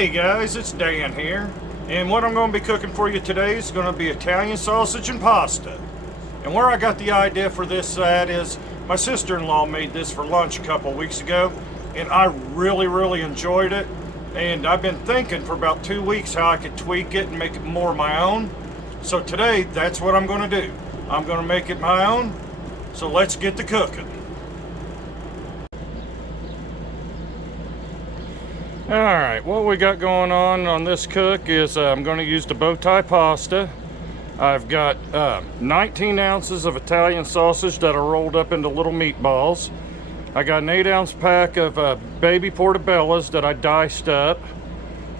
Hey guys, it's Dan here, and what I'm going to be cooking for you today is going to be Italian sausage and pasta. And where I got the idea for this at is my sister-in-law made this for lunch a couple weeks ago, and I really enjoyed it. And I've been thinking for about 2 weeks how I could tweak it and make it more my own. So today, that's what I'm going to do. I'm going to make it my own, so let's get to cooking. Alright, what we got going on this cook is I'm going to use the bow tie pasta. I've got 19 ounces of Italian sausage that are rolled up into little meatballs. I got an 8-ounce pack of baby portobellos that I diced up.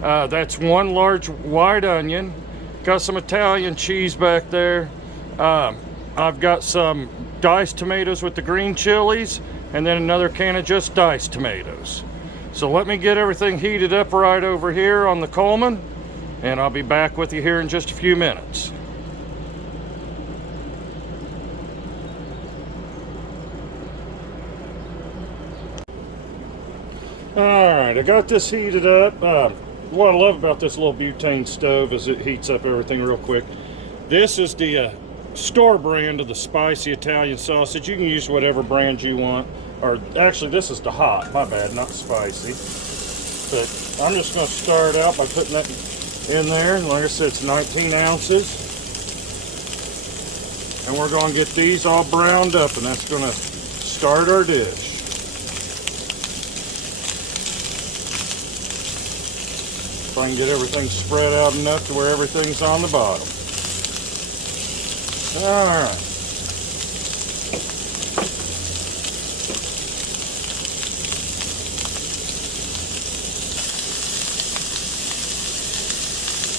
That's one large white onion. Got some Italian cheese back there. I've got some diced tomatoes with the green chilies, and then another can of just diced tomatoes. So let me get everything heated up right over here on the Coleman, and I'll be back with you here in just a few minutes. Alright, I got this heated up. What I love about this little butane stove is it heats up everything real quick. This is the store brand of the spicy Italian sausage. You can use whatever brand you want. Or actually, this is the hot, my bad, not spicy. But I'm just going to start out by putting that in there. And like I said, it's 19 ounces. And we're going to get these all browned up, and that's going to start our dish. If I can get everything spread out enough to where everything's on the bottom. Alright.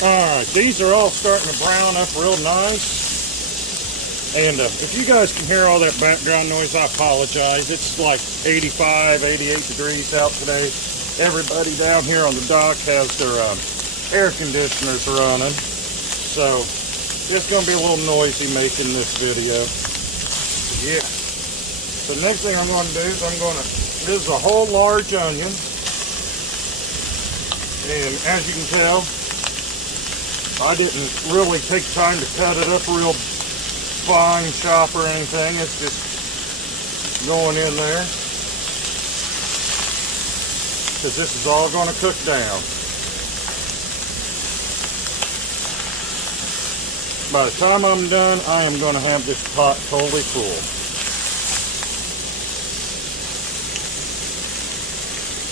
Alright, these are all starting to brown up real nice. And if you guys can hear all that background noise, I apologize. It's like 85, 88 degrees out today. Everybody down here on the dock has their air conditioners running. So it's going to be a little noisy making this video. Yeah. So the next thing I'm going to do is this is a whole large onion. And as you can tell, I didn't really take time to cut it up real fine chop or anything. It's just going in there, because this is all going to cook down. By the time I'm done, I am going to have this pot totally full.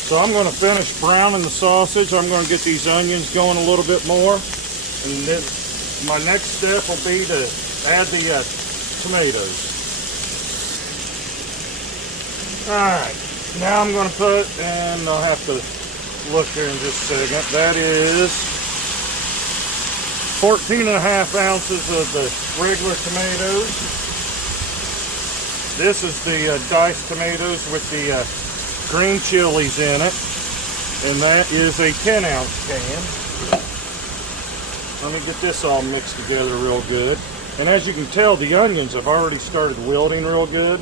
So I'm going to finish browning the sausage. I'm going to get these onions going a little bit more. And then my next step will be to add the tomatoes. Alright, now I'm going to put, and I'll have to look here in just a second, that is 14.5 ounces of the regular tomatoes. This is the diced tomatoes with the green chilies in it, and that is a 10-ounce can. Let me get this all mixed together real good. And as you can tell, the onions have already started wilting real good.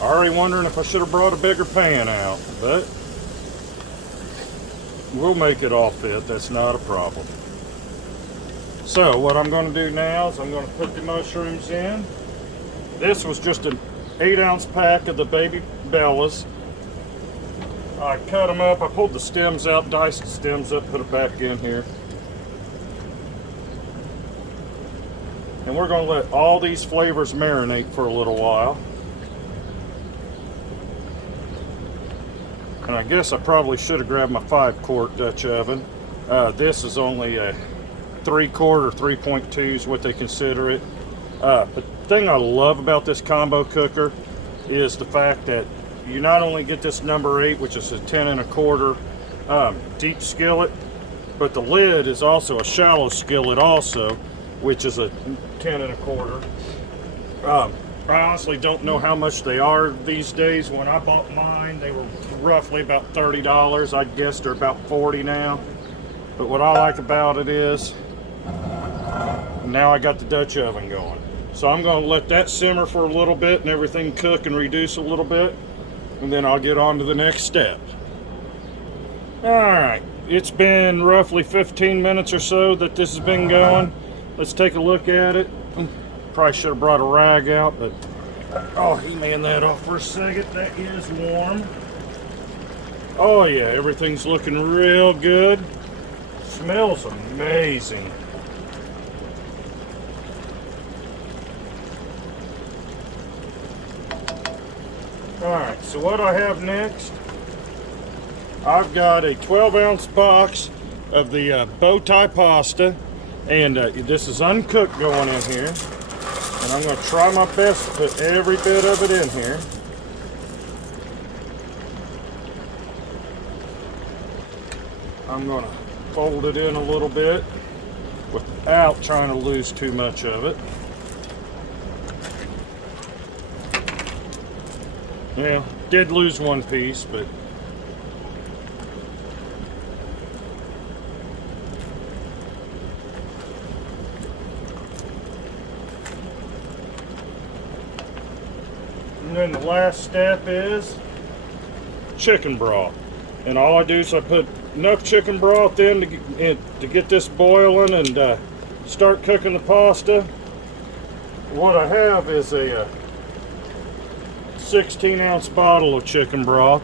Already wondering if I should have brought a bigger pan out, but we'll make it all fit. That's not a problem. So what I'm going to do now is I'm going to put the mushrooms in. This was just an 8-ounce pack of the baby bellas. I cut them up. I pulled the stems out, diced the stems up, put it back in here. And we're going to let all these flavors marinate for a little while. And I guess I probably should have grabbed my 5-quart Dutch oven. This is only a 3-quart or 3.2 is what they consider it. But the thing I love about this combo cooker is the fact that you not only get this number 8, which is a 10 1/4 deep skillet, but the lid is also a shallow skillet also, which is a 10 1/4. I honestly don't know how much they are these days. When I bought mine, they were roughly about $30. I guess they're about 40 now. But what I like about it is now I got the Dutch oven going. So I'm going to let that simmer for a little bit and everything cook and reduce a little bit, and then I'll get on to the next step. Alright, it's been roughly 15 minutes or so that this has been going. Let's take a look at it. Probably should have brought a rag out, but oh, he man that off for a second. That is warm. Oh yeah, everything's looking real good. Smells amazing. Alright, so what I have next, I've got a 12-ounce box of the bow tie pasta, and this is uncooked going in here. And I'm going to try my best to put every bit of it in here. I'm going to fold it in a little bit without trying to lose too much of it. Yeah, did lose one piece, but and then the last step is chicken broth. And all I do is I put enough chicken broth in to get this boiling and start cooking the pasta. What I have is a 16-ounce bottle of chicken broth.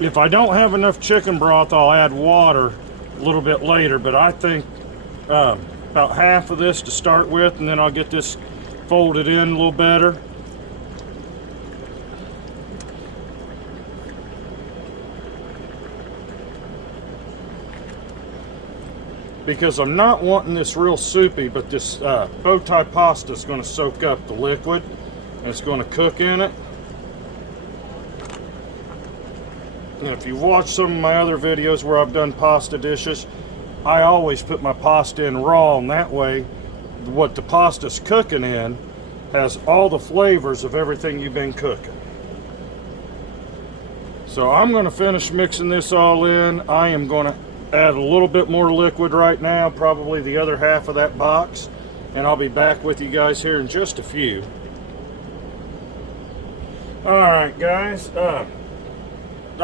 If I don't have enough chicken broth, I'll add water a little bit later, but I think about half of this to start with, and then I'll get this folded in a little better. Because I'm not wanting this real soupy, but this bow tie pasta is going to soak up the liquid and it's going to cook in it. And if you've watched some of my other videos where I've done pasta dishes, I always put my pasta in raw, and that way what the pasta's cooking in has all the flavors of everything you've been cooking. So I'm going to finish mixing this all in. I am going to add a little bit more liquid right now, probably the other half of that box, and I'll be back with you guys here in just a few. Alright guys, I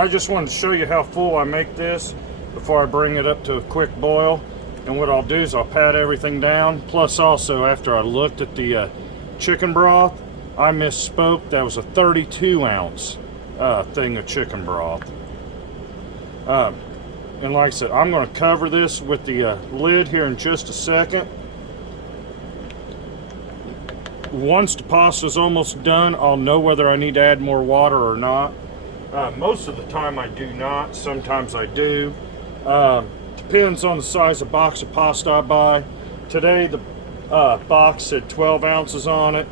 just wanted to show you how full I make this before I bring it up to a quick boil. And what I'll do is I'll pat everything down. Plus also, after I looked at the chicken broth, I misspoke. That was a 32-ounce thing of chicken broth. And like I said, I'm going to cover this with the lid here in just a second. Once the pasta's almost done, I'll know whether I need to add more water or not. Most of the time I do not. Sometimes I do. Depends on the size of box of pasta I buy. Today the box said 12 ounces on it.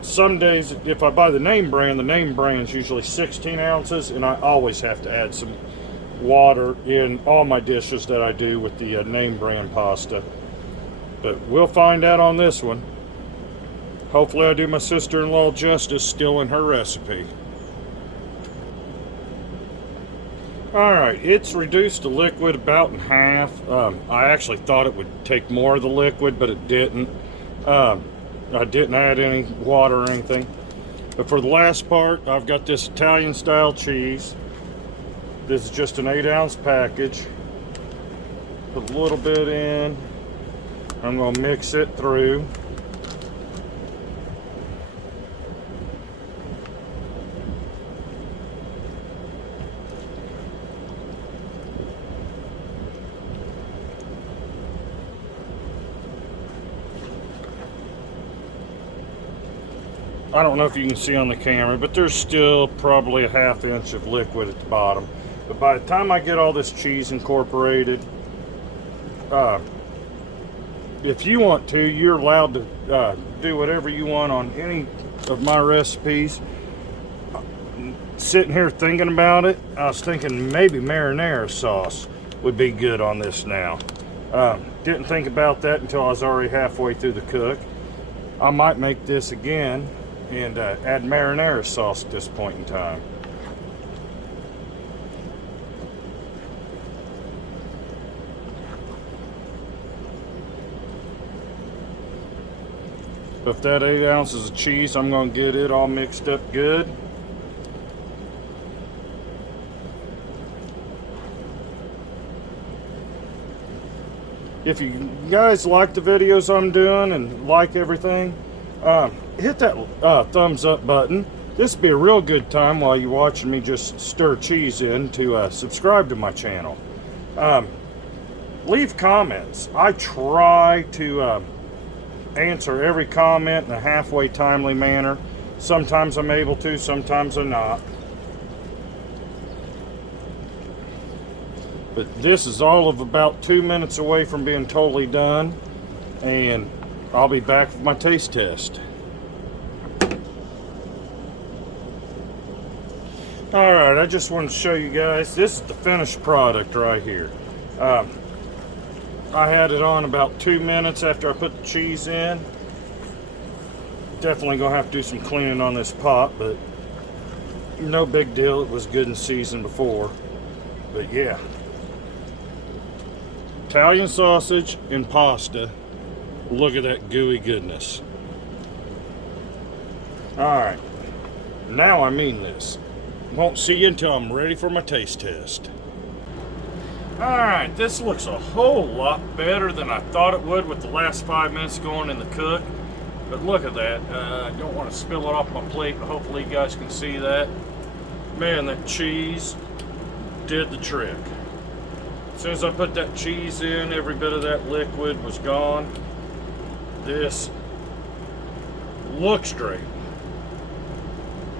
Some days, if I buy the name brand's usually 16 ounces, and I always have to add some water in all my dishes that I do with the name brand pasta. But we'll find out on this one. Hopefully I do my sister-in-law justice still in her recipe. Alright, it's reduced the liquid about in half. I actually thought it would take more of the liquid, but it didn't. I didn't add any water or anything. But for the last part, I've got this Italian style cheese. This is just an 8-ounce package. Put a little bit in. I'm going to mix it through. I don't know if you can see on the camera, but there's still probably a ½ inch of liquid at the bottom. But by the time I get all this cheese incorporated, if you want to, you're allowed to do whatever you want on any of my recipes. Sitting here thinking about it, I was thinking maybe marinara sauce would be good on this now. Didn't think about that until I was already halfway through the cook. I might make this again and add marinara sauce at this point in time. If that 8 ounces of cheese, I'm going to get it all mixed up good. If you guys like the videos I'm doing and like everything, hit that thumbs up button. This would be a real good time while you're watching me just stir cheese in to subscribe to my channel. Leave comments. I try to answer every comment in a halfway timely manner. Sometimes I'm able to, sometimes I'm not. But this is all of about 2 minutes away from being totally done, and I'll be back with my taste test. Alright, I just wanted to show you guys, this is the finished product right here. I had it on about 2 minutes after I put the cheese in. Definitely gonna have to do some cleaning on this pot, but no big deal, it was good and seasoned before. But yeah. Italian sausage and pasta. Look at that gooey goodness. Alright, now I mean this. Won't see you until I'm ready for my taste test. Alright, this looks a whole lot better than I thought it would with the last 5 minutes going in the cook. But look at that. I don't want to spill it off my plate, but hopefully you guys can see that. Man, that cheese did the trick. As soon as I put that cheese in, every bit of that liquid was gone. This looks great.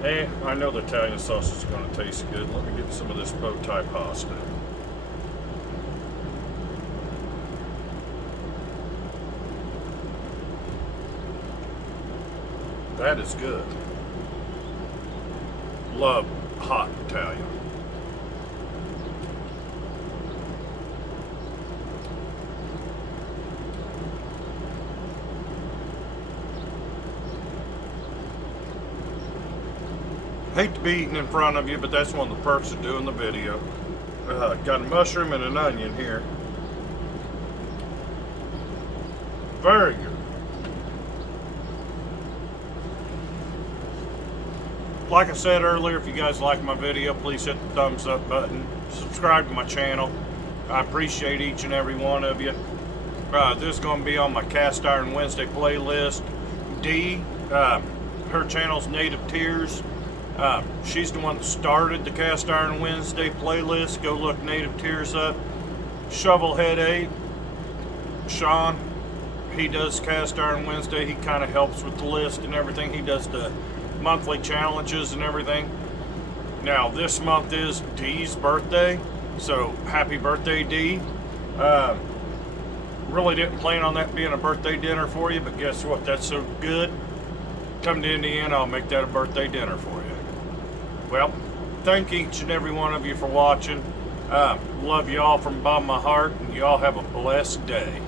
And I know the Italian sausage is going to taste good. Let me get some of this bow tie pasta. That is good. Love hot Italian. Hate to be eating in front of you, but that's one of the perks of doing the video. Got a mushroom and an onion here. Very good. Like I said earlier, if you guys like my video, please hit the thumbs up button. Subscribe to my channel. I appreciate each and every one of you. This is going to be on my Cast Iron Wednesday playlist. Dee, her channel's Native Tearz. She's the one that started the Cast Iron Wednesday playlist. Go look Native Tearz up. Shovelhead 8, Sean, he does Cast Iron Wednesday. He kind of helps with the list and everything. He does the monthly challenges and everything. Now this month is Dee's birthday, so happy birthday, Dee. Really didn't plan on that being a birthday dinner for you, but guess what, that's so good. Come to Indiana, I'll make that a birthday dinner for you. Well, thank each and every one of you for watching. Love you all from the bottom of my heart, and you all have a blessed day.